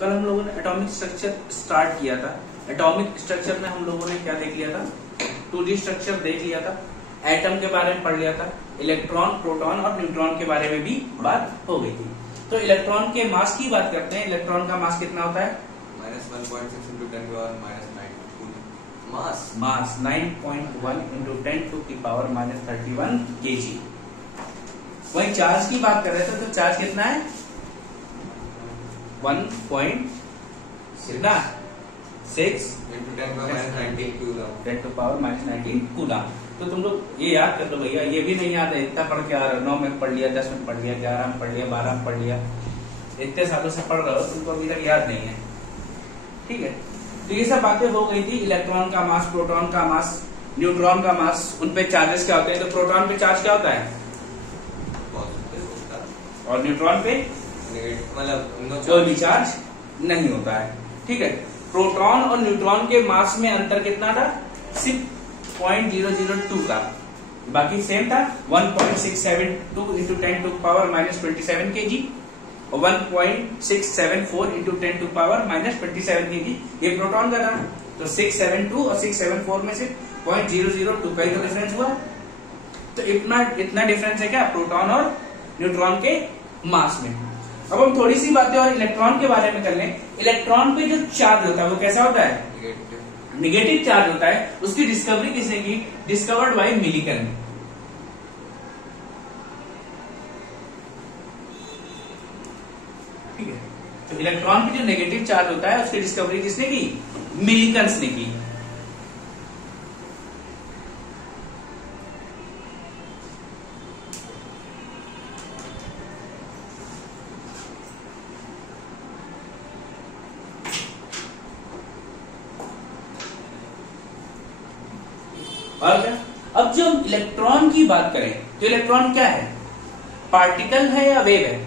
कल हम लोगों ने एटॉमिक स्ट्रक्चर स्टार्ट किया था। एटॉमिक स्ट्रक्चर में हम लोगों ने क्या देख लिया था, 2D स्ट्रक्चर देख लिया था, एटम के बारे में पढ़ लिया था, इलेक्ट्रॉन, प्रोटॉन और न्यूट्रॉन के बारे में भी बात हो गई थी। तो इलेक्ट्रॉन के मास की बात करते हैं। इलेक्ट्रॉन का मास कितना होता है? -1.6 × 10⁻⁻9 मास 9.1 × 10⁻31 kg। वही चार्ज की बात कर रहे थे, तो चार्ज कितना है? 1.6 10⁻⁻19 कूलम। तो तुम लोग ये याद कर लो भैया, ये भी नहीं याद है, इतना पढ़ के आ रहे हो, 9 में पढ़ लिया, 10 में पढ़ लिया, 11 में पढ़ लिया, 12 में पढ़ लिया, इतने सालों से पढ़ रहे हो, तुमको अभी तक याद नहीं है। ठीक है, तो ये सब बातें हो गई थी। इलेक्ट्रॉन का मास, प्रोटॉन का मास, न्यूट्रॉन का मास, उन पे चार्जेस क्या होते हैं। तो प्रोटॉन पे चार्ज क्या होता है और न्यूट्रॉन पे कोई भी चार्ज नहीं होता है। ठीक है, प्रोटॉन और न्यूट्रॉन के मास में अंतर कितना था? 6.002 का, बाकी सेम था। 1.672 × 10⁻⁻27 kg और 1.674 × 10⁻⁻27 kg ये प्रोटॉन का था। तो 672 और 674 में से 0.002 का ही तो डिफरेंस हुआ। तो इतना डिफरेंस है क्या प्रोटॉन और न्यूट्रॉन के मास में। अब हम थोड़ी सी बातें और इलेक्ट्रॉन के बारे में कर लें। इलेक्ट्रॉन पे जो चार्ज होता है वो कैसा होता है? नेगेटिव चार्ज होता है। उसकी डिस्कवरी किसने की? Discovered by Millikan. ठीक है, तो इलेक्ट्रॉन पे जो नेगेटिव चार्ज होता है उसकी डिस्कवरी किसने की? मिलिकन्स ने की। और क्या, अब जो हम इलेक्ट्रॉन की बात करें तो इलेक्ट्रॉन क्या है? पार्टिकल है या वेव है?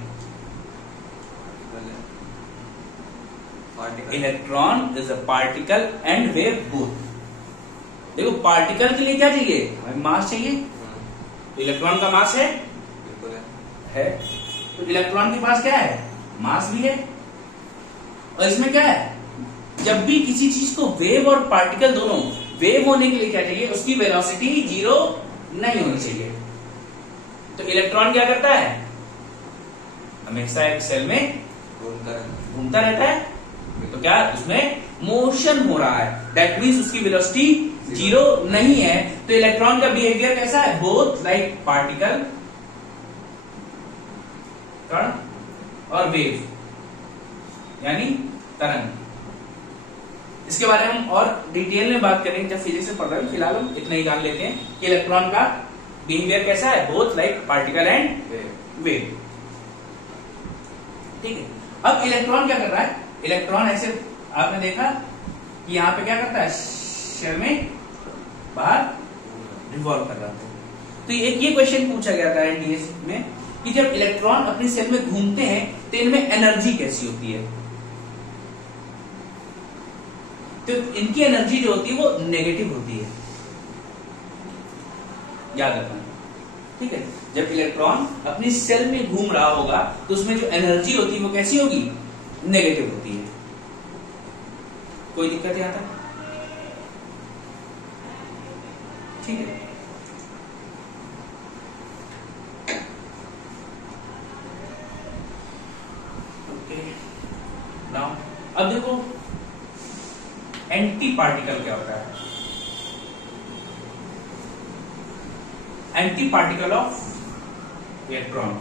Electron is a particle and wave both. देखो, पार्टिकल के लिए क्या चाहिए? हमें मास चाहिए। तो इलेक्ट्रॉन का मास है? तो इलेक्ट्रॉन के पास क्या है? मास भी है। और इसमें क्या है, जब भी किसी चीज को वेव और पार्टिकल दोनों, वेव होने के लिए क्या चाहिए? उसकी वेलोसिटी 0 नहीं होनी चाहिए। तो इलेक्ट्रॉन क्या करता है? हमेशा एक सेल में घूमता रहता है। तो क्या उसमें मोशन हो रहा है, दैट मीन्स उसकी वेलोसिटी 0 नहीं है। तो इलेक्ट्रॉन का बिहेवियर कैसा है? बोथ लाइक पार्टिकल, कण और वेव, यानी तरंग। इसके बारे में हम और डिटेल में बात करेंगे जब फिजिक्स में पढ़ रहे हैं। फिलहाल हम इतना ही जान लेते हैं कि इलेक्ट्रॉन का बिहेवियर कैसा है, both like particle and wave. ठीक है, अब इलेक्ट्रॉन क्या कर रहा है? इलेक्ट्रॉन ऐसे आपने देखा कि यहां पे क्या करता है? शेल में बाहर रिवॉल्व कर रहा था। तो एक ये क्वेश्चन पूछा गया था एनडीएस में कि जब इलेक्ट्रॉन अपने सेल में घूमते हैं तो इनमें एनर्जी कैसी होती है? तो इनकी एनर्जी जो होती है वो नेगेटिव होती है, याद रखना। ठीक है, जब इलेक्ट्रॉन अपनी सेल में घूम रहा होगा तो उसमें जो एनर्जी होती है वो कैसी होगी? नेगेटिव होती है। कोई दिक्कत यहां तक? ठीक है, ओके। नाउ अब देखो एंटी पार्टिकल क्या होता है? एंटी पार्टिकल ऑफ इलेक्ट्रॉन,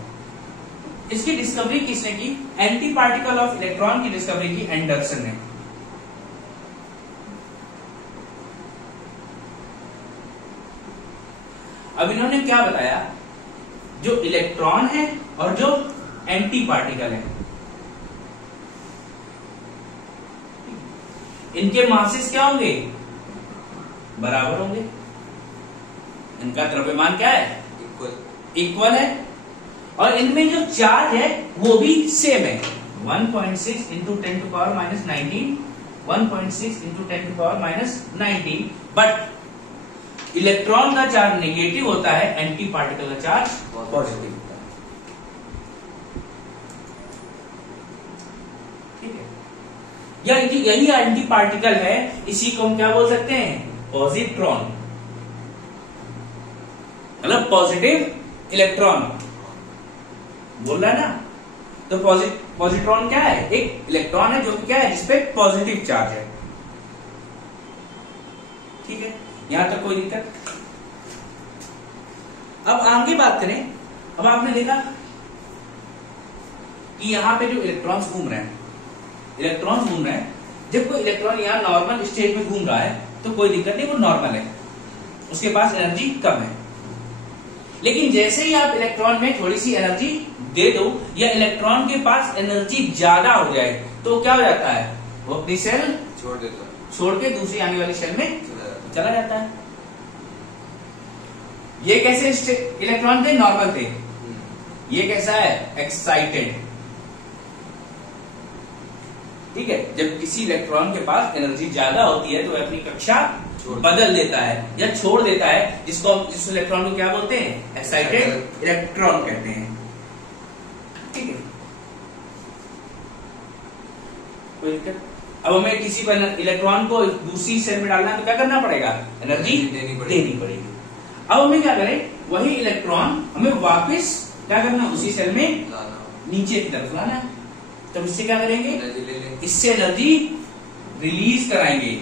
इसकी डिस्कवरी किसने की? एंटी पार्टिकल ऑफ इलेक्ट्रॉन की डिस्कवरी की एंडरसन ने। अब इन्होंने क्या बताया, जो इलेक्ट्रॉन है और जो एंटी पार्टिकल है, इनके मासेस क्या होंगे? बराबर होंगे। इनका द्रव्यमान क्या है? इक्वल है। और इनमें जो चार्ज है वो भी सेम है। 1.6 × 10⁻⁻19 1.6 × 10⁻⁻19। बट इलेक्ट्रॉन का चार्ज नेगेटिव होता है, एंटी पार्टिकल का चार्ज पॉजिटिव होता है। ठीक है, या यही एंटी पार्टिकल है, इसी को हम क्या बोल सकते हैं? पॉजिट्रॉन, मतलब पॉजिटिव इलेक्ट्रॉन बोल रहा है ना। तो पॉजिट्रॉन क्या है? एक इलेक्ट्रॉन है जो कि क्या है, जिसपे पॉजिटिव चार्ज है। ठीक है, यहां तक कोई दिक्कत? अब आगे बात करें। अब आपने देखा कि यहां पे जो इलेक्ट्रॉन्स घूम रहे हैं, जब कोई इलेक्ट्रॉन यहां नॉर्मल स्टेट में घूम रहा है तो कोई दिक्कत नहीं, वो नॉर्मल है, उसके पास एनर्जी कम है। लेकिन जैसे ही आप इलेक्ट्रॉन में थोड़ी सी एनर्जी दे दो या इलेक्ट्रॉन के पास एनर्जी ज्यादा हो जाए तो क्या हो जाता है? वो अपनी सेल छोड़ के दूसरी आने वाली सेल में चला जाता है। ये कैसे इलेक्ट्रॉन थे? नॉर्मल थे। ये कैसा है? एक्साइटेड। ठीक है, जब किसी इलेक्ट्रॉन के पास एनर्जी ज्यादा होती है तो वह अपनी कक्षा बदल देता है या छोड़ देता है, जिस इलेक्ट्रॉन को क्या बोलते हैं? एक्साइटेड इलेक्ट्रॉन कहते हैं। ठीक है, कोई दिक्कत? अब हमें किसी पर इलेक्ट्रॉन को दूसरी सेल में डालना है तो क्या करना पड़ेगा? एनर्जी देनी पड़ेगी। अब हमें क्या करें? वही इलेक्ट्रॉन हमें वापस क्या करना? उसी सेल में नीचे की तरफ लाना है। तो इससे क्या करेंगे? इससे एनर्जी रिलीज कराएंगे।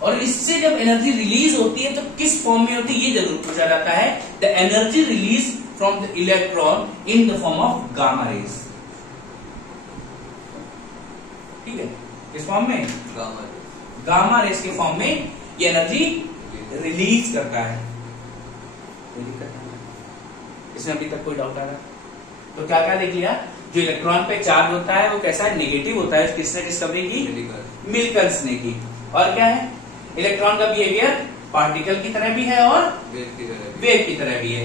और इससे जब एनर्जी रिलीज होती है तो किस फॉर्म में होती है ये जरूर पूछा जाता है। The energy release from the electron in the form of gamma rays. ठीक है, किस फॉर्म में? गामा रेज के फॉर्म में ये एनर्जी रिलीज करता है। कोई दिक्कत नहीं, इसमें अभी तक कोई डाउट आ रहा है? तो क्या क्या देख लिया? जो इलेक्ट्रॉन पे चार्ज होता है वो कैसा है? नेगेटिव होता है। किसने डिस्कवरी की? मिलकल्स ने की। और क्या है? इलेक्ट्रॉन का बिहेवियर पार्टिकल की तरह भी है और वेव की तरह भी है।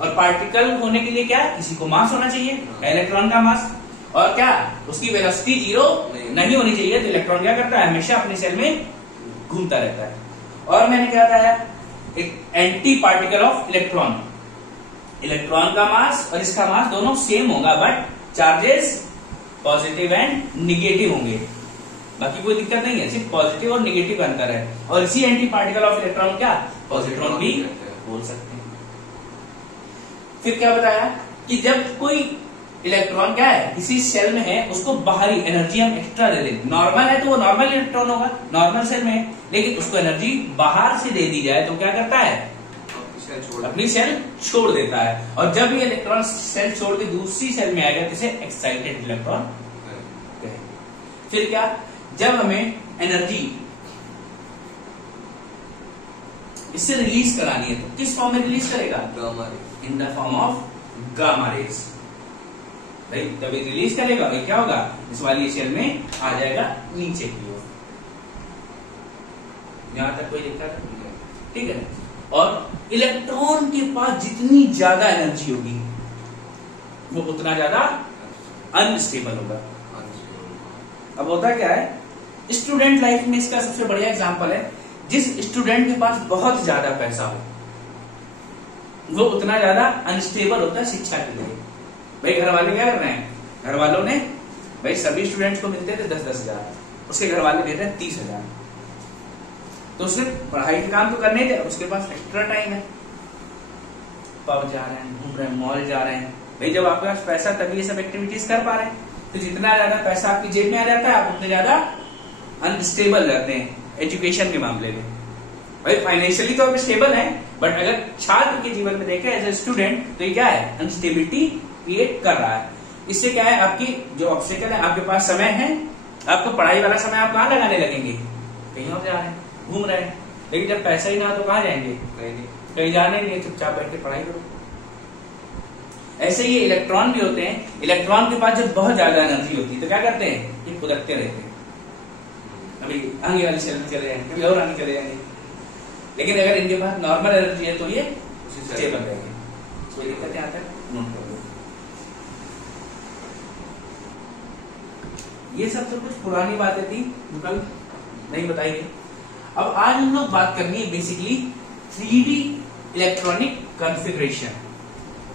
और पार्टिकल होने के लिए क्या? किसी को मास होना चाहिए, इलेक्ट्रॉन का मास। और क्या? उसकी वेलोसिटी 0 नहीं होनी चाहिए। तो इलेक्ट्रॉन क्या करता है? हमेशा अपनी सेल में घूमता रहता है। और मैंने क्या बताया? एक anti particle of electron. Electron का मास और इसका मास दोनों सेम होगा, but charges positive and negative होंगे। बाकी कोई दिक्कत नहीं है, सिर्फ पॉजिटिव और निगेटिव अंतर है। और इसी एंटी पार्टिकल ऑफ इलेक्ट्रॉन क्या? पॉजिट्रॉन भी बोल सकते हैं। फिर क्या बताया कि जब कोई इलेक्ट्रॉन क्या है, किसी सेल में है, उसको बाहरी एनर्जी हम एक्स्ट्रा दे दें। नॉर्मल है तो वो नॉर्मल इलेक्ट्रॉन होगा, नॉर्मल सेल में है, लेकिन उसको एनर्जी बाहर से दे दी जाए तो क्या करता है? अपनी सेल छोड़ देता है। और जब ये इलेक्ट्रॉन सेल छोड़ के दूसरी सेल में आएगा तो इसे एक्साइटेड इलेक्ट्रॉन कहते हैं। फिर क्या? जब हमें एनर्जी इससे रिलीज करानी है तो किस फॉर्म में रिलीज करेगा? In the form of gamma rays. भाई जब ये रिलीज करेगा भाई क्या होगा? इस वाली सेल में आ जाएगा नीचे की ओर। यहां तक कोई दिक्कत नहीं? ठीक है। और इलेक्ट्रॉन के पास जितनी ज्यादा एनर्जी होगी वो उतना ज्यादा अनस्टेबल होगा। अब होता क्या है, स्टूडेंट लाइफ में इसका सबसे बढ़िया एग्जांपल है, जिस स्टूडेंट के पास बहुत ज्यादा पैसा हो वो उतना ज्यादा अनस्टेबल होता है शिक्षा के लिए। भाई घर वाले क्या कर रहे हैं? घर वालों ने भाई सभी स्टूडेंट्स को मिलते थे 10-10 हजार, उसके घर वाले दे रहे हैं 30,000। तो उसने पढ़ाई के काम तो करने थे, अब उसके पास एक्स्ट्रा टाइम है, पब जा रहे हैं, घूम रहे हैं, मॉल जा रहे हैं। भाई जब आपके पास पैसा तभी ये सब एक्टिविटीज कर पा रहे हैं। तो जितना ज्यादा पैसा आपकी जेब में आ जाता है आप उतने ज्यादा अनस्टेबल रहते हैं एजुकेशन के मामले में। भाई फाइनेंशियली तो आप स्टेबल हैं, बट अगर छात्र के जीवन में देखें एज ए स्टूडेंट तो ये क्या है? अनस्टेबिलिटी क्रिएट कर रहा है। इससे क्या है? आपकी जो ऑब्स्टेकल है, आपके पास समय है, आपको पढ़ाई वाला समय आप कहाँ लगाने लगेंगे? कहीं और जा रहे हैं, घूम रहे हैं। लेकिन जब पैसा ही ना तो कहाँ जाएंगे? कहीं जाने नहीं, चुपचाप बैठ के पढ़ाई करो। ऐसे ही इलेक्ट्रॉन भी होते हैं। इलेक्ट्रॉन के पास जब बहुत ज्यादा एनर्जी होती है तो क्या करते हैं? ये फुदकते रहते हैं, अभी आगे वाली सेल में चले जाएंगे, कभी और आगे चले जाएंगे। लेकिन अगर इनके पास नॉर्मल एनर्जी है तो ये स्टेबल रहेंगे। कोई दिक्कत यहाँ तक नोट कर लो। ये सब तो कुछ पुरानी बातें थी, कल नहीं बताई गई। अब आज हम लोग बात करनी है बेसिकली 3D इलेक्ट्रॉनिक कॉन्फ़िगरेशन,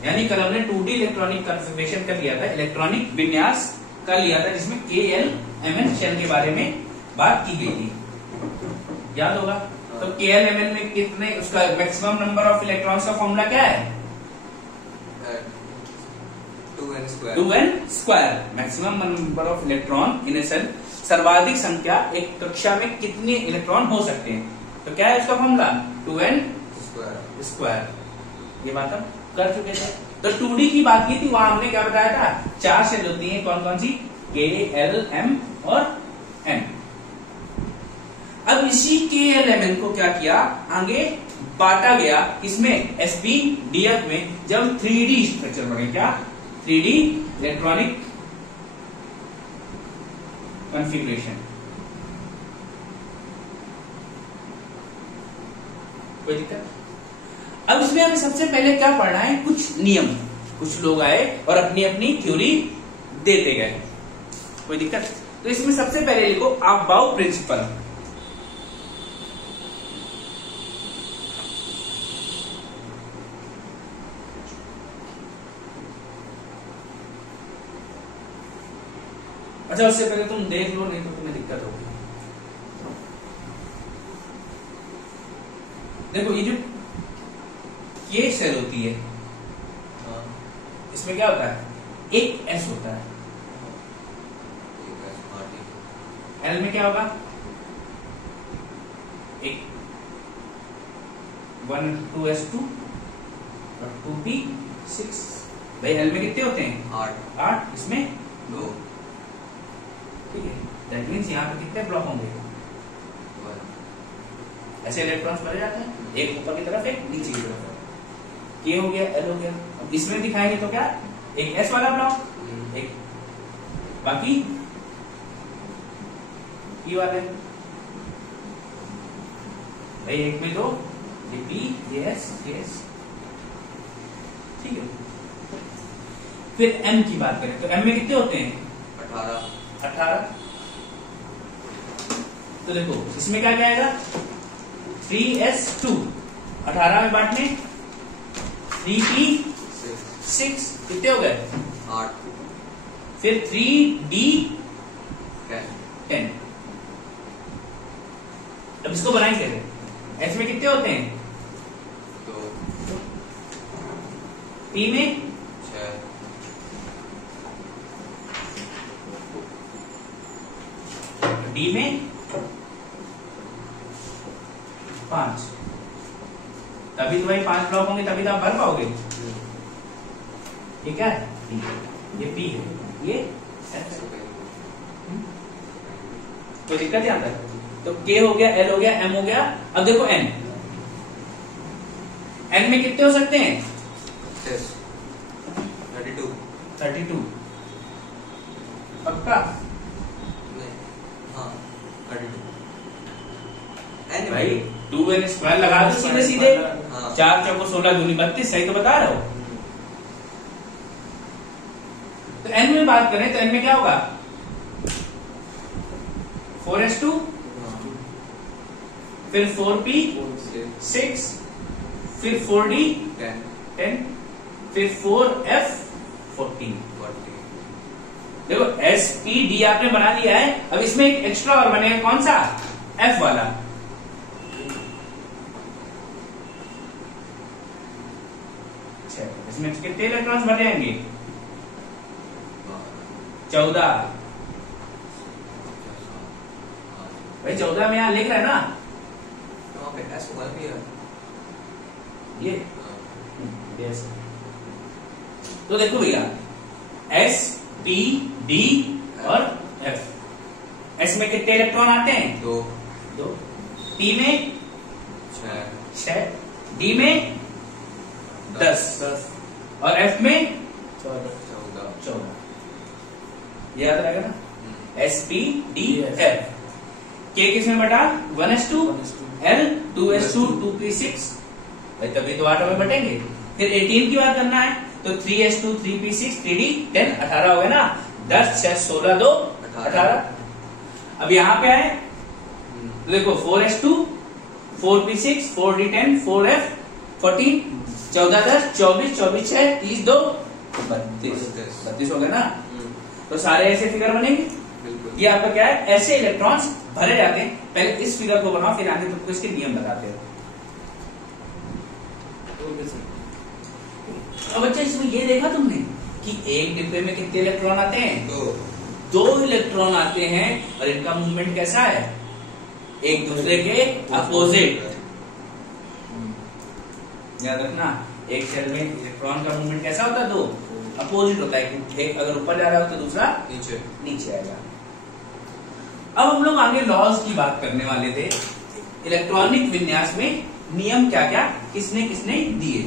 यानी कल हमने 2D इलेक्ट्रॉनिक कॉन्फ़िगरेशन का लिया था, इलेक्ट्रॉनिक विन्यास का लिया था, जिसमें KLMN शेल के बारे में बात की गई थी, याद होगा। तो KLMN में कितने, उसका मैक्सिमम नंबर ऑफ इलेक्ट्रॉन्स का फॉर्मूला क्या है? 2n square. Maximum number of electron in a shell, सर्वाधिक संख्या एक कक्षा में कितने इलेक्ट्रॉन हो सकते हैं, तो क्या है उसका फॉर्मूला? 2n square. ये बात हम कर चुके थे। तो 2D की बात की थी, वहां हमने क्या बताया था? 4 शेल होती हैं, कौन कौन सी? K, L, M और N। अब इसी KLMN को क्या किया, आगे बांटा गया इसमें SPDF में, जब 3D स्ट्रक्चर बने। क्या? 3D electronic configuration. कोई दिक्कत? अब इसमें हमें सबसे पहले क्या पढ़ना है? कुछ नियम। कुछ लोग आए और अपनी अपनी थ्योरी देते गए। कोई दिक्कत? तो इसमें सबसे पहले लिखो अबाउ प्रिंसिपल। अच्छा, उससे पहले तुम देख लो, नहीं तो तुम्हें दिक्कत होगी। देखो ये जो ये सेल होती है, इसमें क्या होता है? एक S होता है। L में क्या होगा? एक 1 2s2 और 2p6। भाई L में कितने होते हैं? 8। इसमें 2। ठीक है, दैट मीन्स यहाँ पे कितने ब्लॉक होंगे? 1। ऐसे इलेक्ट्रॉन्स भरे जाते हैं, एक ऊपर की तरफ, एक नीचे की तरफ। K हो गया, L हो गया। अब इसमें दिखाएंगे तो क्या? एक S वाला ब्लॉक, एक बाकी P वाले। भाई एक में 2, ये P, ये S, ये S। ठीक है। फिर M की बात करें तो M में कितने होते हैं? 18। तो देखो इसमें क्या क्या आएगा? 3s2 18 में बांटने, 3p6 कितने हो गए? 8। फिर 3d10। अब इसको बनाएंगे कैसे? S में कितने होते हैं? 2। P में 6। D में 5। तभी तो भाई 5 ब्लॉक होंगे, तभी तो आप भर पाओगे। ये क्या है? ये P है, ये S है। कोई दिक्कत नहीं आता है। तो K हो गया, L हो गया, M हो गया। अब देखो N में कितने हो सकते हैं? 32। पक्का? हाँ, 32। भाई 2n स्क्वायर लगा दो सीधे सीधे। 4 चौको 16 दूनी 32, सही तो बता रहे हो। तो N में बात करें तो N में क्या होगा? 4s2, फिर 4p6, फिर 4d10, फिर 4f14। देखो SPD आपने बना लिया है। अब इसमें एक एक्स्ट्रा और बनेगा, कौन सा? F वाला। इसमें कितने इलेक्ट्रॉन्स भर जाएंगे? 14। भाई 14 में यहां लिख रहा है ना, ये yes। तो देखो भैया S, P, D और F। S में कितने इलेक्ट्रॉन आते हैं? 2। P में 6, D में 10 और F में 14। याद रहेगा ना? S, P, D, F। K किसमें बटा? 1s2, L 2s2, 2p6। भाई तभी तो 8 में बटेंगे। फिर 18 की बात करना है तो 3s2, 3p6, 3d10, 18 हो गए ना। 10, 6, 16, 2, 18। अब यहाँ पे आए तो देखो 4s2, 4p6, 4d10, 4f14, 14 10 24 24 6 30 2 32 32 हो गया ना। तो सारे ऐसे फिगर बनेंगे। बिल्कुल। ये आपका क्या है, ऐसे इलेक्ट्रॉन्स भरे जाते हैं। पहले इस फिगर को बनाओ, फिर आगे तुमको इसके नियम बताते हैं। अब बच्चा इसमें ये देखा तुमने कि एक डिब्बे में कितने इलेक्ट्रॉन आते हैं? दो इलेक्ट्रॉन आते हैं और इनका मूवमेंट कैसा है? एक दूसरे के अपोजिट। याद रखना, एक सेल में इलेक्ट्रॉन का मूवमेंट कैसा होता है? दो अपोजिट होता है। एक अगर ऊपर जा रहा हो तो दूसरा नीचे आएगा। अब हम लोग आगे लॉज की बात करने वाले थे। इलेक्ट्रॉनिक विन्यास में नियम क्या क्या किसने किसने दिए?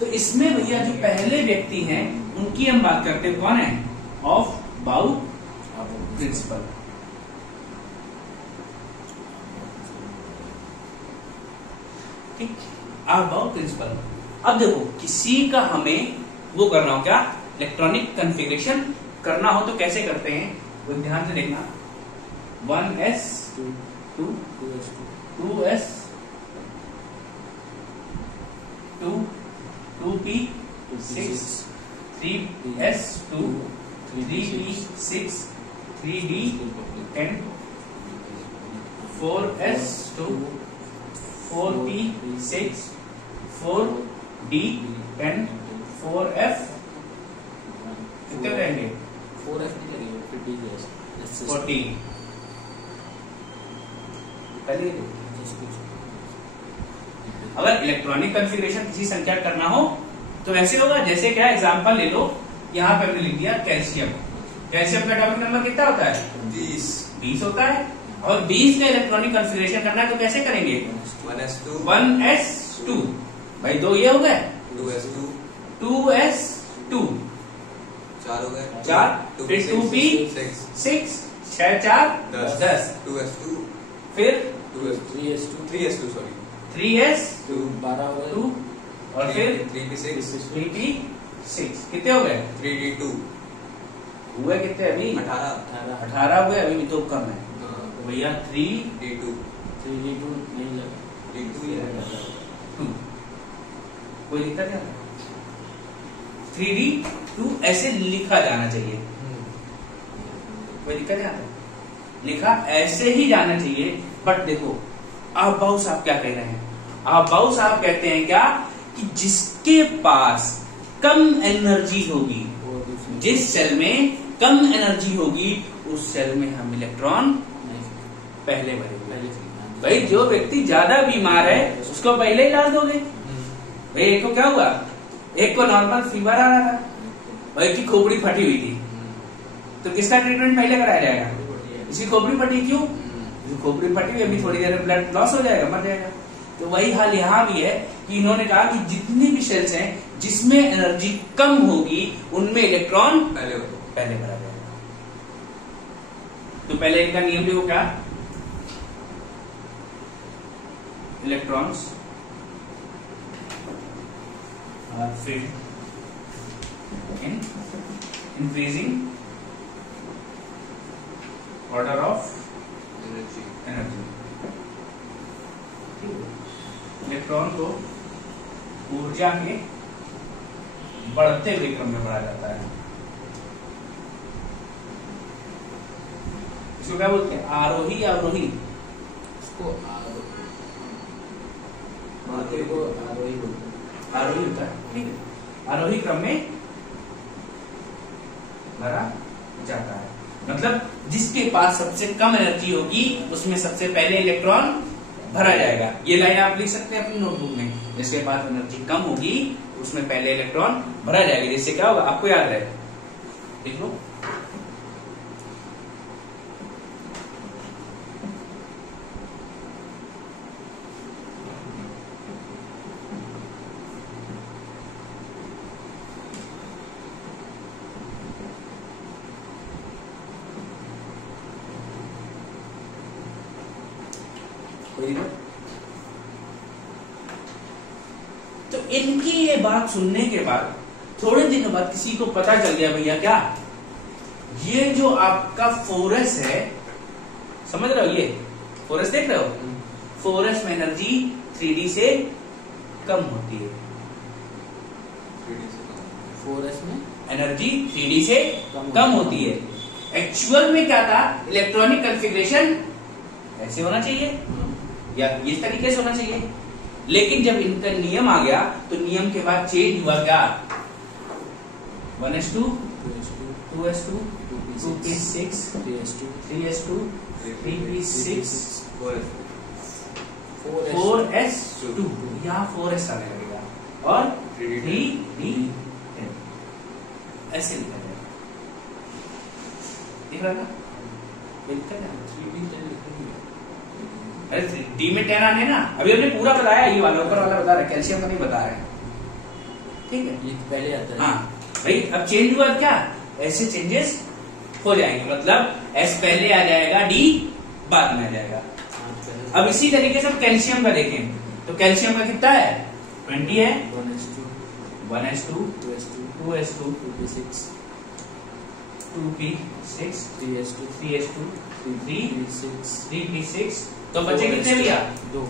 तो इसमें भैया जो पहले व्यक्ति हैं उनकी हम बात करते हैं। कौन है? ऑफ बाउ प्रिंसिपल। बाउ प्रिंसिपल। अब देखो, किसी का हमें वो करना हो, क्या इलेक्ट्रॉनिक कॉन्फ़िगरेशन करना हो तो कैसे करते हैं? वो ध्यान से देखना। 1s 2s 2p 6 3s 2 3p 6 3d 10 4s 2 4p 6 4d 10 4f कितने रहेंगे? 4f नहीं लगेगा, फिर d जाएगा 40। पहले अगर इलेक्ट्रॉनिक कॉन्फ़िगरेशन किसी संख्या करना हो तो ऐसे होगा। जैसे क्या एग्जांपल ले लो, यहाँ पे हमने लिख दिया कैल्शियम। कैल्शियम का एटॉमिक नंबर कितना होता है? 20 होता है। और 20 का इलेक्ट्रॉनिक कॉन्फ़िगरेशन करना है तो कैसे करेंगे? 1s2 भाई, दो ये हो गए, 2s2 4 हो गए, 4 फिर 2p 6 6 4 10 2s2 फिर 3s2 सॉरी 3s2 12 हो गए 2 और फिर 3p6 कितने हो गए? 3d2 हुए कितने अभी? 18 हुए। अभी भी तो कम है तो भैया 3d2 नहीं लगा, d2 ही रहेगा। 2 कोई दिक्कत नहीं। 3d2 ऐसे लिखा जाना चाहिए, कोई दिक्कत नहीं आता, लिखा ऐसे ही जाना चाहिए। बट देखो, आप बाबू साहब क्या कह रहे हैं? आप बाबू साहब कहते हैं क्या कि जिसके पास कम एनर्जी होगी, जिस सेल में कम एनर्जी होगी, उस सेल में हम इलेक्ट्रॉन पहले भरेंगे। भाई, जो व्यक्ति ज्यादा बीमार है उसको पहले ही डाल दोगे। भाई, एक को क्या हुआ? एक को नॉर्मल फीवर आ रहा था, भाई की खोपड़ी फटी हुई थी, तो किसका ट्रीटमेंट पहले कराया जाएगा? इसकी खोपड़ी फटी। क्यों? खोपड़ी फटी हुई, अभी थोड़ी देर में ब्लड लॉस हो जाएगा, मर जाएगा। तो वही हाल यहाँ भी है कि इन्होंने कहा कि जितनी भी सेल्स हैं जिसमें एनर्जी कम होगी उनमें इलेक्ट्रॉन पहले भरा जाएगा। तो पहले इनका नियम देखो क्या? Electrons are filled in increasing order of energy. Electron को ऊर्जा के बढ़ते हुए क्रम में बढ़ा जाता है। इसको क्या बोलते हैं? आरोही या अवरोही? इसको आरोही बोलते हैं। आरोही होता है, ठीक है। आरोही क्रम में भरा जाता है, मतलब जिसके पास सबसे कम एनर्जी होगी उसमें सबसे पहले इलेक्ट्रॉन भरा जाएगा। ये लाइन आप लिख सकते हैं अपनी नोटबुक में। जिसके पास एनर्जी कम होगी उसमें पहले इलेक्ट्रॉन भरा जाएगा। जिससे क्या होगा आपको याद रहे, देख लो। तो इनकी ये बात सुनने के बाद थोड़े दिनों बाद किसी को पता चल गया, भैया क्या ये जो आपका 4s है, समझ रहे हो, ये 4s देख रहे हो, 4s में एनर्जी 3d से कम होती है। 4s में एनर्जी 3d से कम होती है। एक्चुअल में क्या था, इलेक्ट्रॉनिक कॉन्फ़िगरेशन ऐसे होना चाहिए या इस तरीके से होना चाहिए, लेकिन जब इनका नियम आ गया तो नियम के बाद चेंज हुआ क्या, 1s2 2s2 2p6 3s2 3p6 4s2, यहाँ 4s आने लगेगा और 3d10 ऐसे लिखा जाएगा। दिख रहा था, अरे डी में 10 आने ना, अभी हमने पूरा बताया, ये वाला ऊपर वाला बता रहा है, कैल्शियम का नहीं बता रहा है, ठीक है, ये पहले आता है। हाँ भाई, अब चेंज हुआ क्या, ऐसे चेंजेस हो जाएंगे, मतलब एस पहले आ जाएगा, डी बाद में आ जाएगा। अब इसी तरीके से हम कैल्शियम का देखें तो कैल्शियम का कितना है, 20 है, 1s2 2s2 2p6 2p6 3s2 3s2 3p6 3p6, तो बचे कितने भैया, 2।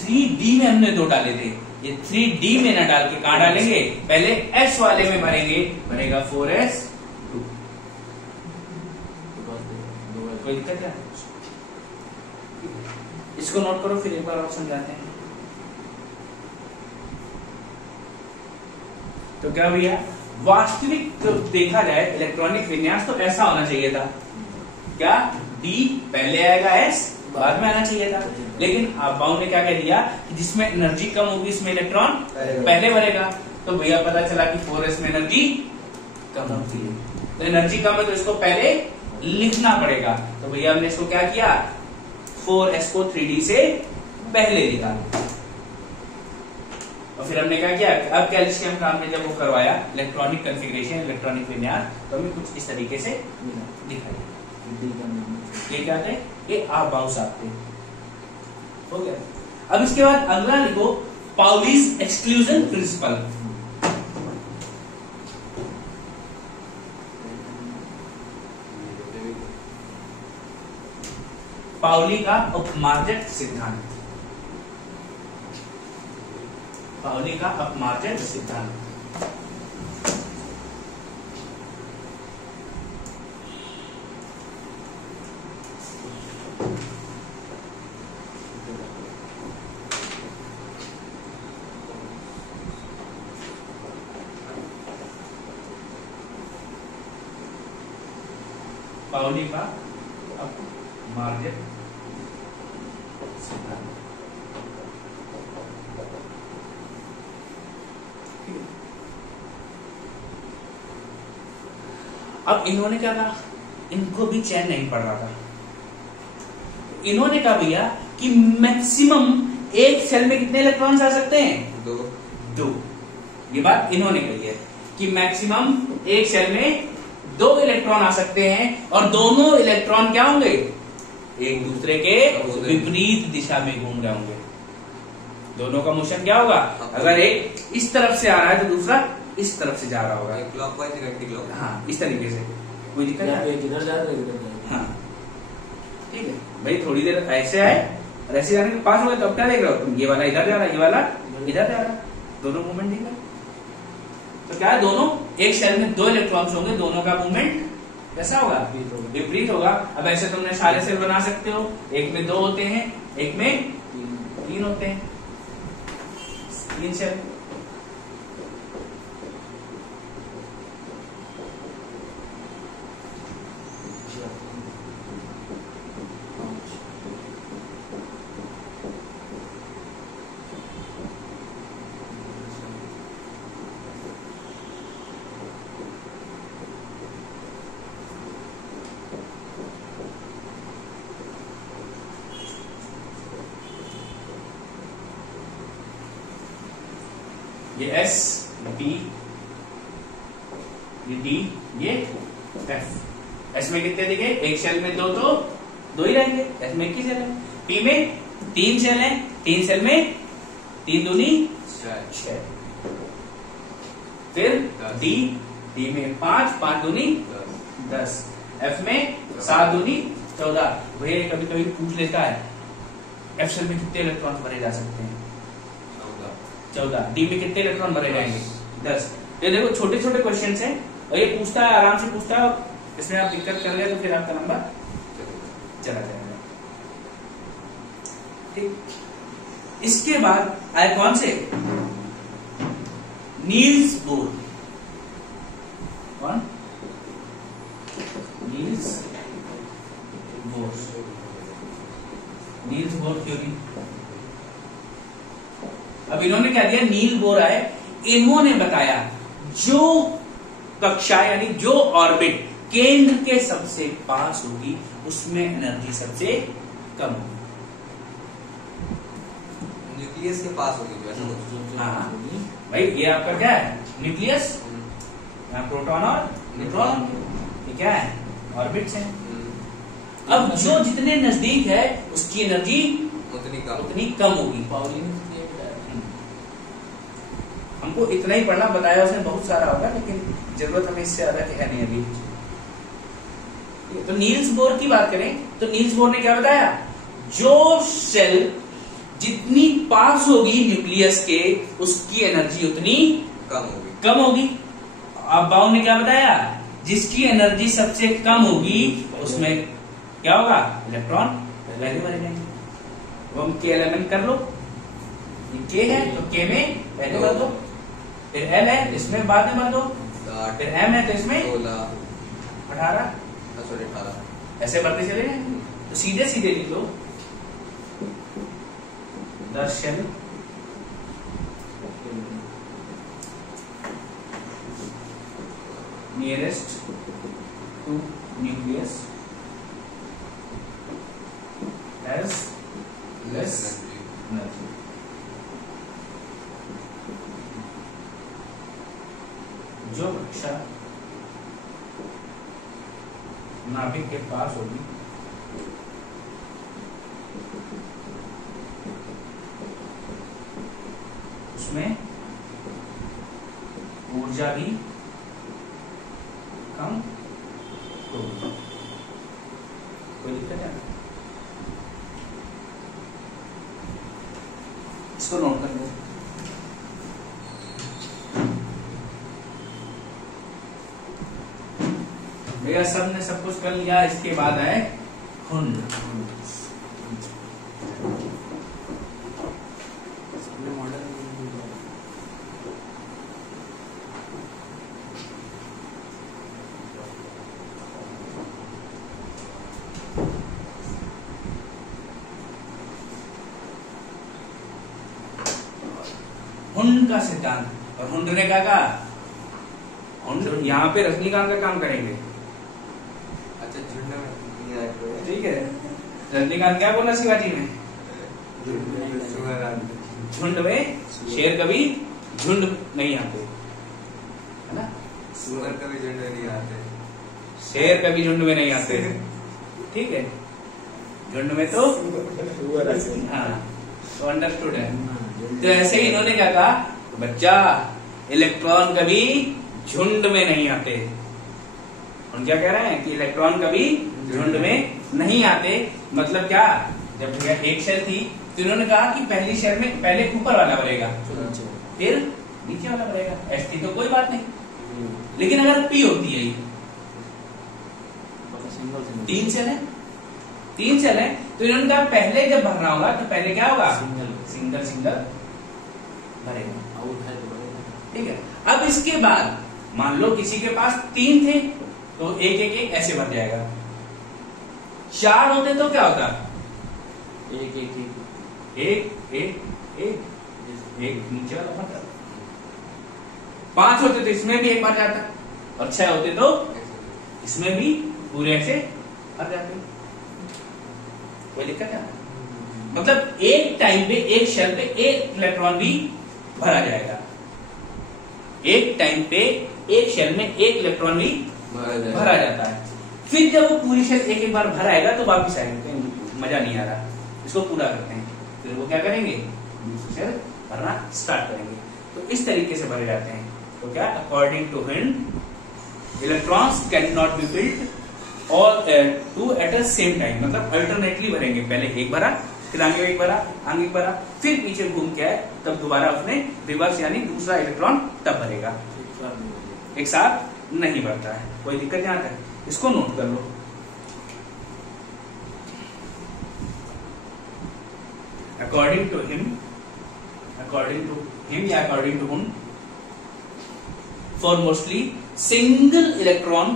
3d में हमने 2 डाले थे, ये 3d में ना डाल के कहां डालेंगे, पहले s वाले में भरेंगे, बनेगा 4s2। कोई दिक्कत है, इसको नोट करो, फिर एक बार और समझाते हैं। तो क्या भैया, वास्तविक तो देखा जाए इलेक्ट्रॉनिक विन्यास तो ऐसा होना चाहिए था, क्या d पहले आएगा, s बाद में आना चाहिए था, लेकिन अब्बाऊ ने क्या कह दिया कि जिसमें एनर्जी कम होगी इसमें इलेक्ट्रॉन पहले भरेगा, तो भैया पता चला कि 4s में एनर्जी कम होती है, तो एनर्जी कम है तो इसको पहले लिखना पड़ेगा, तो भैया हमने इसको क्या किया, 4s को 3d से पहले लिखा, और फिर हमने क्या किया, अब कैल्शियम का हमने जब वो करवाया इलेक्ट्रॉनिक कॉन्फ़िगरेशन, इलेक्ट्रॉनिक विन्यास, तो हमें कुछ इस तरीके से दिखाई, ये क्या थे, ये अब्बाऊ साहब थे, हो गया। अब इसके बाद अगला लिखो, पाउलीज एक्सक्लूजन प्रिंसिपल। पाउली का अपमार्जक सिद्धांत, पाउली का अपमार्जक सिद्धांत। पाउली का अपमार्जक सिद्धांत, अब इन्होंने क्या कहा, इनको भी चैन नहीं पड़ रहा था, इन्होंने कहा भैया कि मैक्सिमम एक सेल में कितने इलेक्ट्रॉन्स आ सकते हैं, 2। ये बात इन्होंने कही है कि मैक्सिमम एक सेल में 2 इलेक्ट्रॉन आ सकते हैं, और दोनों इलेक्ट्रॉन क्या होंगे, एक दूसरे के विपरीत दिशा में घूम रहे होंगे, दोनों का मोशन क्या होगा, अगर एक इस तरफ से आ रहा है तो दूसरा इस तरफ से जा रहा होगा, क्लॉकवाइज एंटी क्लॉकवाइज, हाँ इस तरीके से, कोई दिक्कत है, इधर जा रहा है, इधर जा रहा है, हाँ ठीक है भाई, थोड़ी देर ऐसे आए और ऐसे जाने के पास हो गए, तो अब क्या देख रहे हो तुम, ये वाला इधर जा रहा है, ये वाला इधर जा रहा है, दोनों मूवमेंट दिख रहा है, तो क्या है, दोनों एक सेल में 2 इलेक्ट्रॉन्स होंगे, दोनों का मूवमेंट कैसा होगा, विपरीत होगा। अब ऐसे तुमने सारे सेल बना सकते हो, एक में 2 होते हैं, एक में 3 होते हैं, 3 सेल। ये S, B, ये D, ये F। S में कितने दिखे, एक सेल में 2 तो 2 ही रहेंगे, S में 1 ही सेल है। P में 3 सेल है, 3 सेल में 3 दूनी 6। फिर D में 5 दूनी 10। एफ में 7 दूनी 14। भैया कभी कभी पूछ लेता है एफ शेल में कितने इलेक्ट्रॉन भरे जा सकते हैं? 14। डी में कितने इलेक्ट्रॉन भरे जाएंगे? 10। ये देखो छोटे छोटे क्वेश्चन है और ये पूछता है, आराम से पूछता है। इसमें आप दिक्कत कर गए तो फिर आपका नंबर चला जाएगा। ठीक, इसके बाद आए कौन से? Niels Bohr. कौन? Niels Bohr. Niels Bohr theory. अब इन्होंने क्या दिया? नील बोर आए, इन्होंने बताया जो कक्षा यानी जो ऑर्बिट केंद्र के सबसे पास होगी उसमें एनर्जी सबसे कम होगी। न्यूक्लियस के पास होगी वैसा कुछ। हाँ भाई, ये आपका क्या है? न्यूक्लियस। यहाँ प्रोटॉन और न्यूट्रॉन, ये क्या है? ऑर्बिट्स हैं। अब जो जितने नजदीक है उसकी एनर्जी उतनी कम होगी। हमको इतना ही पढ़ना बताया उसने, बहुत सारा होगा लेकिन जरूरत हमें इससे ज्यादा है नहीं अभी। तो नील्स बोर की बात करें तो नील्स बोर ने क्या बताया? जो सेल जितनी पास होगी न्यूक्लियस के उसकी एनर्जी उतनी कम होगी। अब बाउन ने क्या बताया? जिसकी एनर्जी सबसे कम होगी उसमें क्या होगा? इलेक्ट्रॉन पहले भरे जाएंगे। वो हम के एलिमेंट कर लो, के है तो के में पहले भर दो, फिर एल है इसमें बाद में भर दो, फिर एम है तो इसमें 18 ऐसे बढ़ते चले जाएंगे। तो सीधे सीधे लिख लो the shell nearest to nucleus has less energy. जो कक्षा नाभिक के पास होगी उसमें ऊर्जा भी कम होगी। कोई दिक्कत है? इसको नोट कर लो। भैया सब ने सब कुछ कर लिया। इसके बाद आए हुंड। हुंड का सिद्धांत। और हुंड ने क्या कहा? हुंड यहाँ पे रजनीकांत का काम करेंगे। ठीक है, रजनीकांत क्या बोला शिवाजी में? झुंड में शेर कभी झुंड नहीं आते, है ना? सुअर कभी झुंड में नहीं आते, शेर कभी झुंड में नहीं आते। ठीक है, झुंड में तो हाँ, तो अंडरस्टूड है। तो ऐसे ही इन्होंने क्या कहा? बच्चा, इलेक्ट्रॉन कभी झुंड में नहीं आते। हम क्या कह रहे हैं कि इलेक्ट्रॉन कभी झुंड में नहीं आते। मतलब क्या? जब एक शेल थी तो इन्होंने कहा कि पहली शेल में पहले ऊपर वाला भरेगा फिर नीचे वाला भरेगा। एस थी तो कोई बात नहीं, लेकिन अगर पी होती है, तीन शेल है तो इन्होंने कहा पहले जब भरना होगा तो पहले क्या होगा? सिंगल भरेगा। ठीक है, अब इसके बाद मान लो किसी के पास 3 थे तो एक ऐसे भर जाएगा। 4 होते तो क्या होता? एक नीचे वाला भर जाता। 5 होते तो इसमें भी एक भर जाता, और 6 होते तो इसमें भी पूरे ऐसे भर जाते। कोई दिक्कत है? मतलब एक टाइम पे एक शेल पे एक इलेक्ट्रॉन भी भरा जाएगा। एक टाइम पे एक शेल में एक इलेक्ट्रॉन भी भरा जाता है। फिर जब वो पूरी शेल एक बार भर आएगा तो वापिस आएंगे, मजा नहीं आ रहा, इसको पूरा करते हैं। फिर वो क्या करेंगे? दूसरी शेल भरना स्टार्ट करेंगे। तो इस तरीके से भरे जाते हैं। तो क्या? According to Hund electrons can not be filled or two at a same time, मतलब अल्टरनेटली भरेंगे, पहले एक भरा, फिर आगे एक भरा, आगे एक भरा, फिर पीछे घूम के आए, तब दोबारा उसने रिवर्स यानी दूसरा इलेक्ट्रॉन तब भरेगा, एक साथ नहीं भरता है। कोई दिक्कत यहाँ तक, इसको नोट कर लो। अकॉर्डिंग टू हिम या according to Hund, for mostly single electron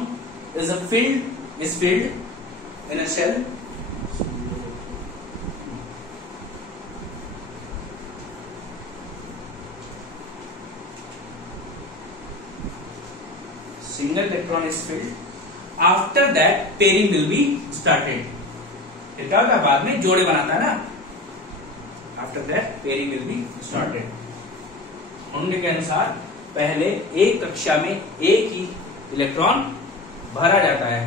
is filled in a shell single electron is filled after that pairing will be started। फिर क्या होता है, बाद में जोड़े बनाता है ना, after that pairing will be started। उनके के अनुसार पहले एक कक्षा में एक ही इलेक्ट्रॉन भरा जाता है,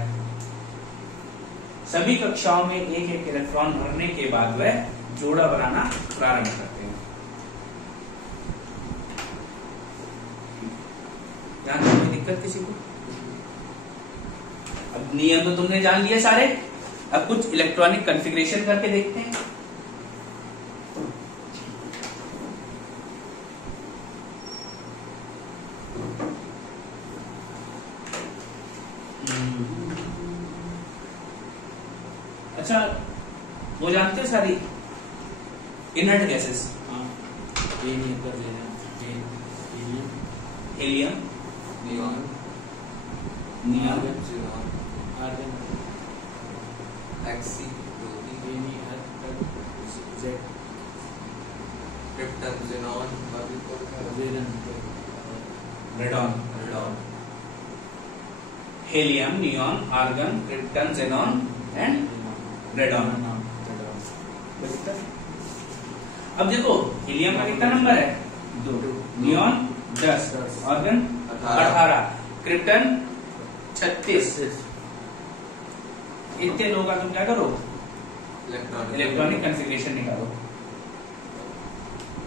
सभी कक्षाओं में एक एक इलेक्ट्रॉन भरने के बाद वह जोड़ा बनाना प्रारंभ करते हैं। यहाँ तक कोई दिक्कत किसी को? अब नियम तो तुमने जान लिए सारे, अब कुछ इलेक्ट्रॉनिक कॉन्फ़िगरेशन करके देखते हैं। अच्छा, वो जानते हो सारी inert gases? Helium, neon, neon, argon, एक्सी, krypton, xenon, radon, helium, neon, argon, krypton, xenon and radon. अब देखो हीलियम का कितना नंबर है? 2, नियॉन 10, आर्गन 18, क्रिप्टन 36। इतने लोगों का तुम क्या करो, इलेक्ट्रॉनिक कॉन्फ़िगरेशन निकालो।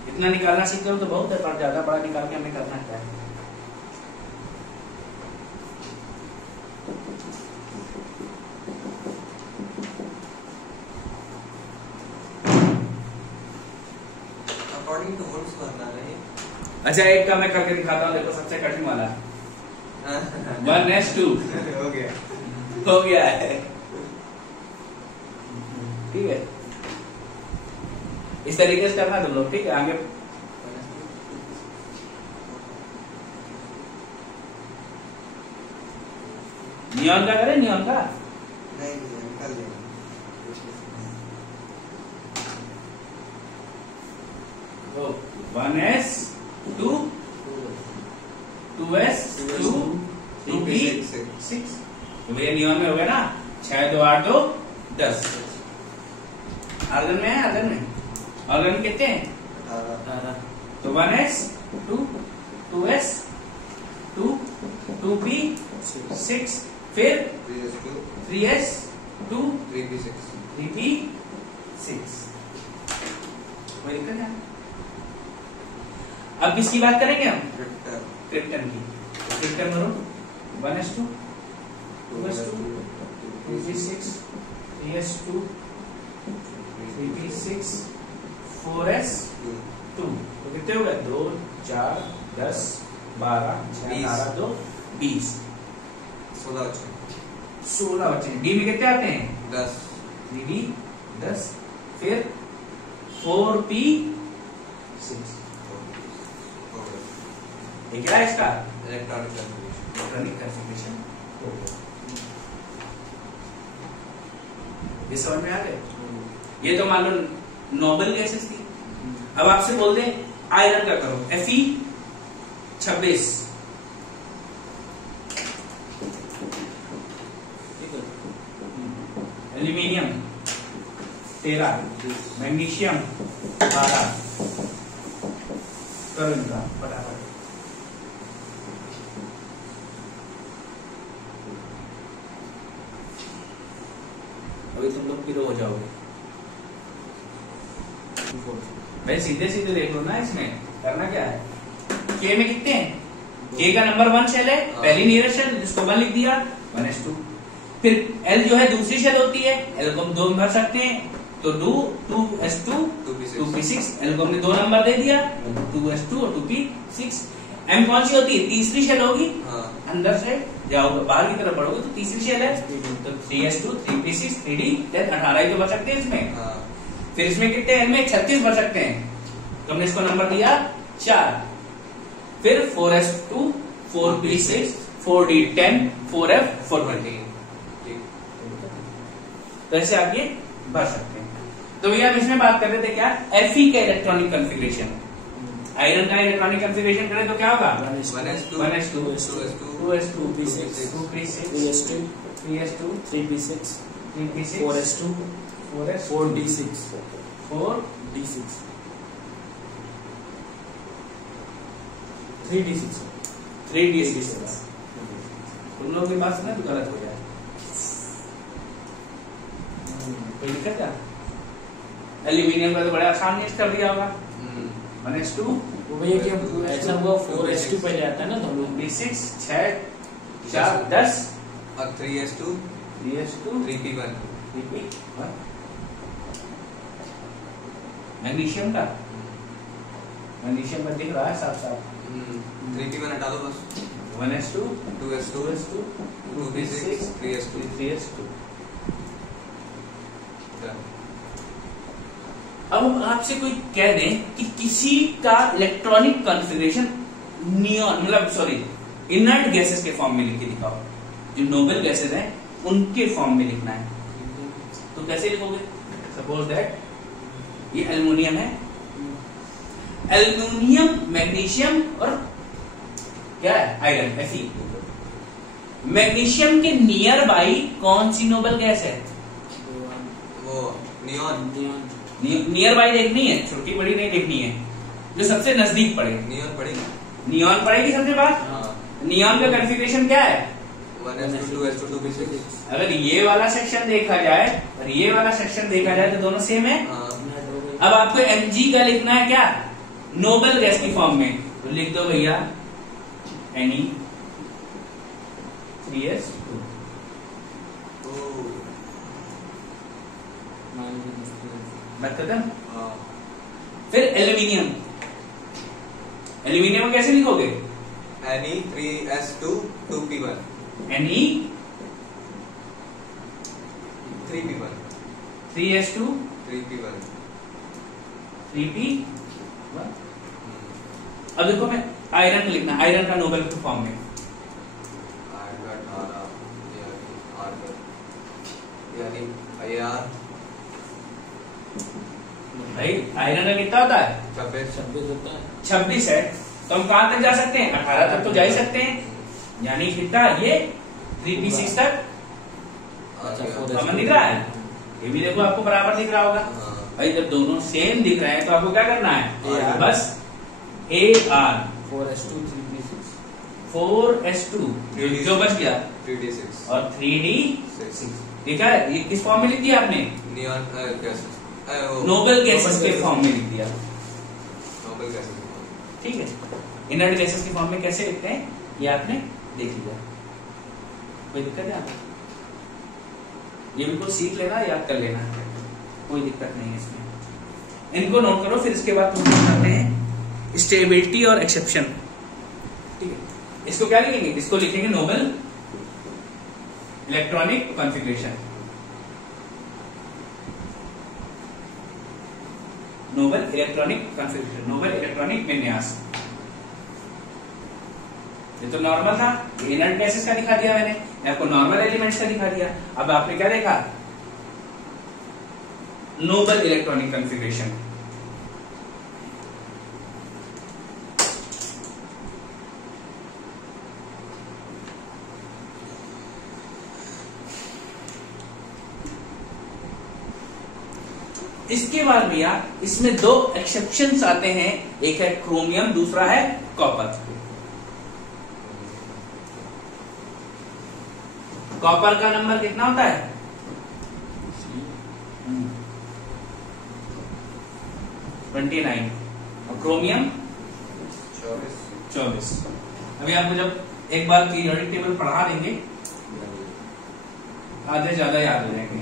इतना निकालना सीख लो तो बहुत है, पर ज्यादा बड़ा निकाल के हमें करना क्या है। अकॉर्डिंग टू होल्स करना है। अच्छा, एक का मैं करके दिखाता हूँ, देखो सबसे कठिन वाला 1s2 हो गया है, ठीक है। इस तरीके से करना तुम लोग, ठीक है। आगे नियॉन का करें, नियॉन का नहीं कर लेंगे। 1s2 2s2 2p6। तो भैया नियॉन में हो गया ना, 6 2 8 2 10। आर्गन में है, आर्गन में, आर्गन में कितने हैं? 18। तो 1s2 2s2 2p6, फिर 3s2 3p6। कोई दिक्कत है? अब किसकी बात करेंगे हम? क्रिप्टन की। क्रिप्टन करो 1s2 2s2 3p6 3s2 3p6 4s2। तो कितने हो गए? 2 4 10 12 18 2 20 16 बचे। डी में कितने आते हैं? 10। डी 10, फिर 4p6। ये क्या है इसका? Electronic configuration. ये समझ में आ गए? ये तो मान लो नोबल गैसेस थी। अब आपसे बोल दें आयरन का करो, Fe26, एल्यूमिनियम 13, मैग्नीशियम 12। करो इनका फटाफट। अभी तुम लोग पीरो हो जाओगे भाई, सीधे सीधे देख लो ना। इसमें करना क्या है? के में कितने हैं? K का नंबर 1 शेल है, पहली नियरेस्ट शेल जिसको 1 लिख दिया 1s2। फिर L जो है दूसरी शेल होती है, L को हम 2 भर सकते हैं तो 2s2 2p6। L को हमने 2 नंबर दे दिया 2s2 और 2p6। M कौन सी होती है? तीसरी शेल होगी, अंदर से जाओगे बाहर की तरफ बढ़ोगे तो तीसरी शेल है तो 3s2 3p6 3d 10 18 ही तो भर सकते हैं इसमें। फिर इसमें कितने L में 36 भर सकते हैं तो हमने इसको नंबर दिया 4। फिर 4s2 4p6 4d10 4f 420 तो ऐसे आगे भर सकते हैं। तो भैया हम इसमें बात कर रहे थे क्या? Fe का इलेक्ट्रॉनिक कॉन्फ़िगरेशन। आयरन का इलेक्ट्रॉनिक कॉन्फ़िगरेशन करें तो क्या होगा? 1s2 1s2 2s2 2p6 2p6 3s2 3s2 3p6 3p6 4s2 4s 4d6 4d6 3d6 3d6 तुम लोगों के पास ना तो गलत हो जाए, कोई दिक्कत है? एल्यूमिनियम का तो बड़ा आसान यूज कर दिया होगा 1s2 वो भैया कि ऐसा हुआ 4s2 पहले आता है ना तो हम लोग 2p6 6 4 10 और 3s2 3s2 3p1 3p1 magnesium का दिख रहा है साफ साफ 3p1 हटा दो बस 1s2 2s2 2s2 2p6 3s2 3s2। अब आपसे कोई कह दें कि किसी का इलेक्ट्रॉनिक कॉन्फ़िगरेशन नियॉन मतलब सॉरी इनर्ट गैसेस के फॉर्म में लिख के दिखाओ, जो नोबल गैसेस हैं उनके फॉर्म में लिखना है तो कैसे लिखोगे? सपोज दैट ये एल्युमिनियम है, एल्युमिनियम मैग्नीशियम और क्या है? Iron Fe। मैग्नीशियम के नियर बाई कौन सी नोबल गैस है? वो नियॉन नियर बाई देखनी है, छोटी बड़ी नहीं देखनी है, जो सबसे नजदीक पड़े। नियॉन पड़ेगी, नियॉन पड़ेगी सबसे बाद। नियॉन का कॉन्फ़िगरेशन क्या है? 1s2 2s2 2p6। अगर ये वाला सेक्शन देखा जाए और ये वाला सेक्शन देखा जाए तो दोनों सेम है। अब आपको Mg का लिखना है क्या? नोबल गैस की फॉर्म में, तो लिख दो भैया Ne 3s2। बात खत्म। फिर एल्यूमिनियम, एल्यूमिनियम कैसे लिखोगे? Ne 3s2 2p1 Ne 3p1 3s2 3p1 3p1। अब देखो मैं आयरन लिखना, आयरन का नोबेल के फॉर्म में भाई आयरन का कितना होता है? 26 होता है। 26 है तो हम कहां तक जा सकते हैं? 18 तक तो जा ही सकते हैं, यानी कितना? ये 3p6 तक। समझ दिख रहा है? ये भी देखो आपको बराबर दिख रहा होगा। भाई जब दोनों सेम दिख रहे हैं तो आपको क्या करना है? बस AR 4s2 3p6 4s2 जो बच गया 3d6 और 3d6 देखा है? ये किस फॉर्म में लिख दिया आपने? नियॉन गैसेस नोबल गैसेस के फॉर्म में लिख दिया। नोबल गैसेस ठीक है, इनर्ट गैसेस के फॉर्म में कैसे लिखते हैं ये आपने देख लिया। कोई दिक्कत है आपको? ये बिल्कुल सीख लेना, याद कर लेना, कोई दिक्कत नहीं है इसमें। इनको नोट करो, फिर इसके बाद हम करते हैं स्टेबिलिटी और एक्सेप्शन। ठीक है, इसको क्या लिखेंगे? इसको लिखेंगे noble electronic configuration, noble electronic configuration, noble electronic विन्यास। ये तो नॉर्मल था, इनर्ट गैसेस का दिखा दिया मैंने, आपको नॉर्मल एलिमेंट्स का दिखा दिया। अब आपने क्या देखा? Noble electronic configuration. इसके बाद भैया इसमें दो एक्सेप्शंस आते हैं, एक है क्रोमियम, दूसरा है कॉपर। कॉपर का नंबर कितना होता है? 29 और क्रोमियम 24। अभी आपको जब एक बार पीरियोडिक टेबल पढ़ा देंगे आधे ज्यादा याद हो जाएंगे।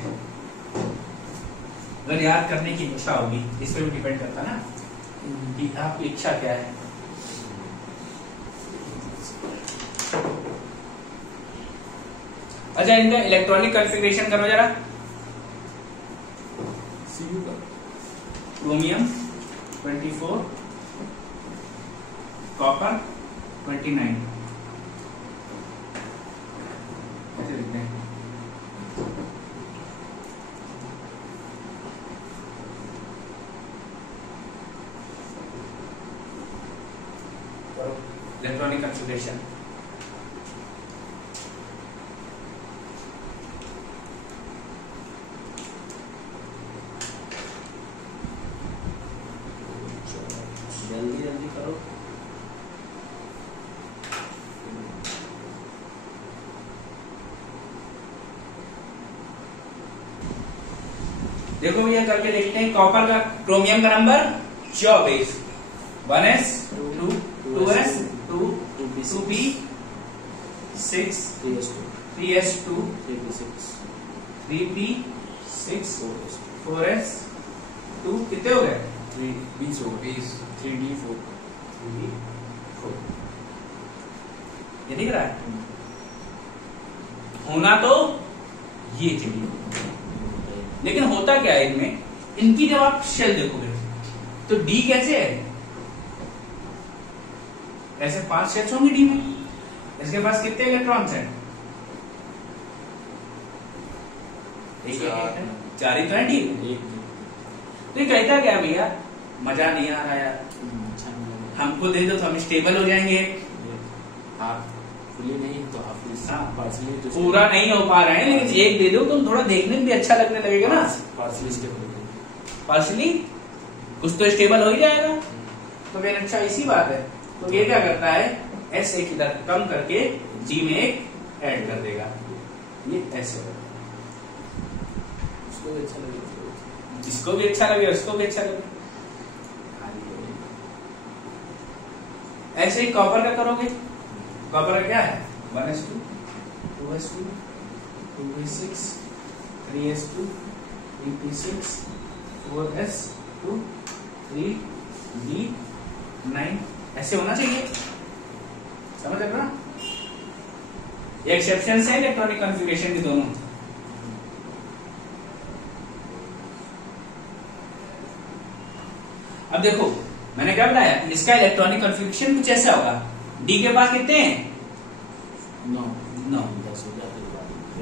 अगर याद करने की इच्छा होगी, इस पे भी डिपेंड करता ना कि आपकी इच्छा क्या है। अच्छा, इनका इलेक्ट्रॉनिक कॉन्फ़िगरेशन करो जरा। सीयू का क्रोमियम 24, कॉपर 29, ऐसे लिखते हैं। इलेक्ट्रॉनिक कॉन्फ़िगरेशन जल्दी जल्दी करो। देखो भैया करके देखते हैं। कॉपर का क्रोमियम का number 24, 1s 2 2s 2 2p 6 3s2 3p 6 4s 2 कितने हो गए? 20 3d4 ये दिख रहा है। होना तो ये चाहिए, लेकिन होता क्या है इनमें, इनकी जब आप शेल देखोगे तो डी कैसे है, ऐसे 5 शेल्स होंगे डी में। इसके पास कितने इलेक्ट्रॉन्स हैं? एक है, 4 ही तो है डी में। तो ये कहता क्या भैया, मजा नहीं आ रहा यार, हमको दे दो तो हम स्टेबल हो जाएंगे। हाफ फुली नहीं तो हाफ पार्सली पूरा नहीं हो पा रहे हैं, लेकिन एक दे दो तो थोड़ा देखने में भी अच्छा लगने लगेगा ना। पार्सली स्टेबल, पार्सली कुछ तो स्टेबल हो ही जाएगा। तो फिर अच्छा इसी बात है। तो ये क्या करता है, एस एक इधर कम करके जी में एक ऐड कर देगा, ये ऐसे उसको भी अच्छा लगेगा, जिसको भी अच्छा लगे उसको भी अच्छा लगे। ऐसे ही कॉपर का करोगे। कॉपर का क्या है, 1s2 2s2 2p6 3s2 3p6 4s2 3d9, ऐसे होना चाहिए। समझ रहे हो ना? ये एक्सेप्शंस है इलेक्ट्रॉनिक कॉन्फ़िगरेशन के दोनों। अब देखो मैंने क्या बताया, इसका इलेक्ट्रॉनिक कॉन्फ़िगरेशन कुछ ऐसा होगा। डी के पास कितने हैं? 9 9। 10 हो जाते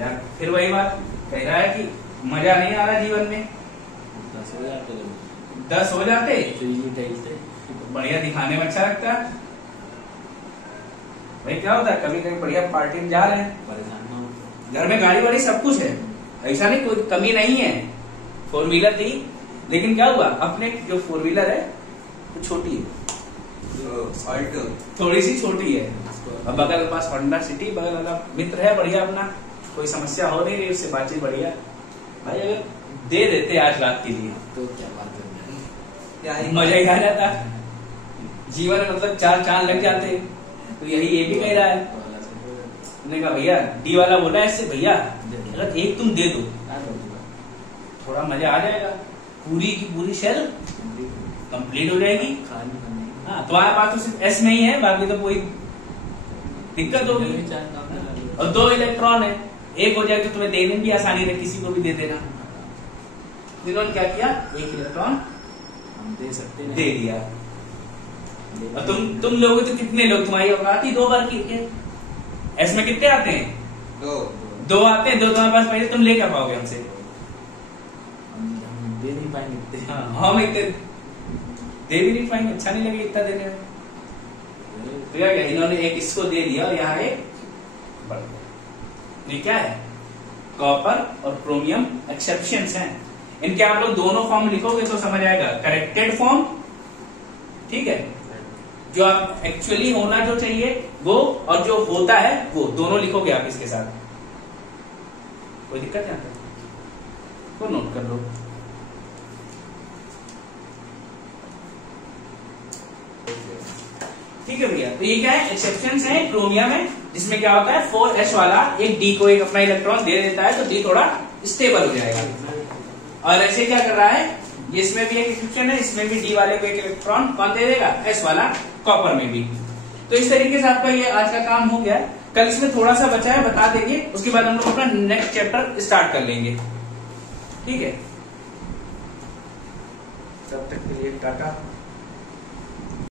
यार फिर वही बात कह रहा है कि मजा नहीं आ रहा जीवन में। 10 हो जाते 10 हो जाते फ्रीली टाइलते बढ़िया, दिखाने में अच्छा लगता। भाई क्या होता है, कभी कभी बढ़िया पार्टी में जा रहे हैं, परेशान ना हो। घर में गाड़ी वाड़ी सब कुछ है, ऐसा नहीं कोई कमी नहीं है। 4 व्हीलर थी, लेकिन क्या हुआ, अपने जो 4 व्हीलर है वो छोटी है, थोड़ी सी छोटी है। अब बगल के पास होंडा सिटी, बगल वाला मित्र है बढ़िया अपना, कोई समस्या हो नहीं रही, उससे बातचीत बढ़िया। भाई अगर दे देते आज रात के लिए तो क्या बात है, मजा ही आ जाता, जीवन में मतलब 4 चांद लग जाते। तो यही ये भी कह रहा है। मैंने कहा भैया, डी वाला बोला इससे, भैया अगर एक तुम दे दो थोड़ा मजा आ जाएगा, पूरी की पूरी शेल कंप्लीट हो जाएगी। हाँ, तुम्हारे पास तो सिर्फ एस में ही है, बाकी तो कोई दिक्कत होगी। और 2 इलेक्ट्रॉन है, एक हो जाए तो तुम्हें देने में भी आसानी है, किसी को भी दे देना। इन्होंने क्या किया, एक इलेक्ट्रॉन हम दे सकते हैं, दे दिया। और तुम लोग तो कितने लोग, तुम्हारी औकात ही 2 बार की है। एस में कितने आते हैं? 2 आते हैं। 2 तुम्हारे पास पहले, तुम ले क्या पाओगे हमसे? हम दे नहीं पाएंगे इतने। हम इतने दे भी नहीं पाएंगे, अच्छा नहीं लगे इतना देने में। तो क्या इन्होंने एक इसको दे दिया और यहाँ एक बढ़ गया। ये क्या है, कॉपर और क्रोमियम एक्सेप्शंस हैं। इनके आप लोग दोनों फॉर्म लिखोगे तो समझ आएगा, करेक्टेड फॉर्म, ठीक है, जो आप एक्चुअली होना जो चाहिए वो, और जो होता है वो, दोनों लिखोगे आप इसके साथ। कोई दिक्कत नहीं आता, तो नोट कर लो। ठीक है भैया, तो ये क्या है, एक्सेप्शन है क्रोमियम में, जिसमें क्या होता है 4s वाला एक d को एक अपना इलेक्ट्रॉन दे देता है, तो d थोड़ा स्टेबल हो जाएगा। और ऐसे क्या कर रहा है, इसमें भी एक एक्सेप्शन है, इसमें भी d वाले को एक इलेक्ट्रॉन कौन दे देगा, s वाला, कॉपर में भी। तो इस तरीके से आपका ये आज का काम हो गया। कल इसमें थोड़ा सा बचा है, बता देंगे, उसके बाद हम लोग अपना नेक्स्ट चैप्टर स्टार्ट कर लेंगे। ठीक है, तब तक के लिए टाटा।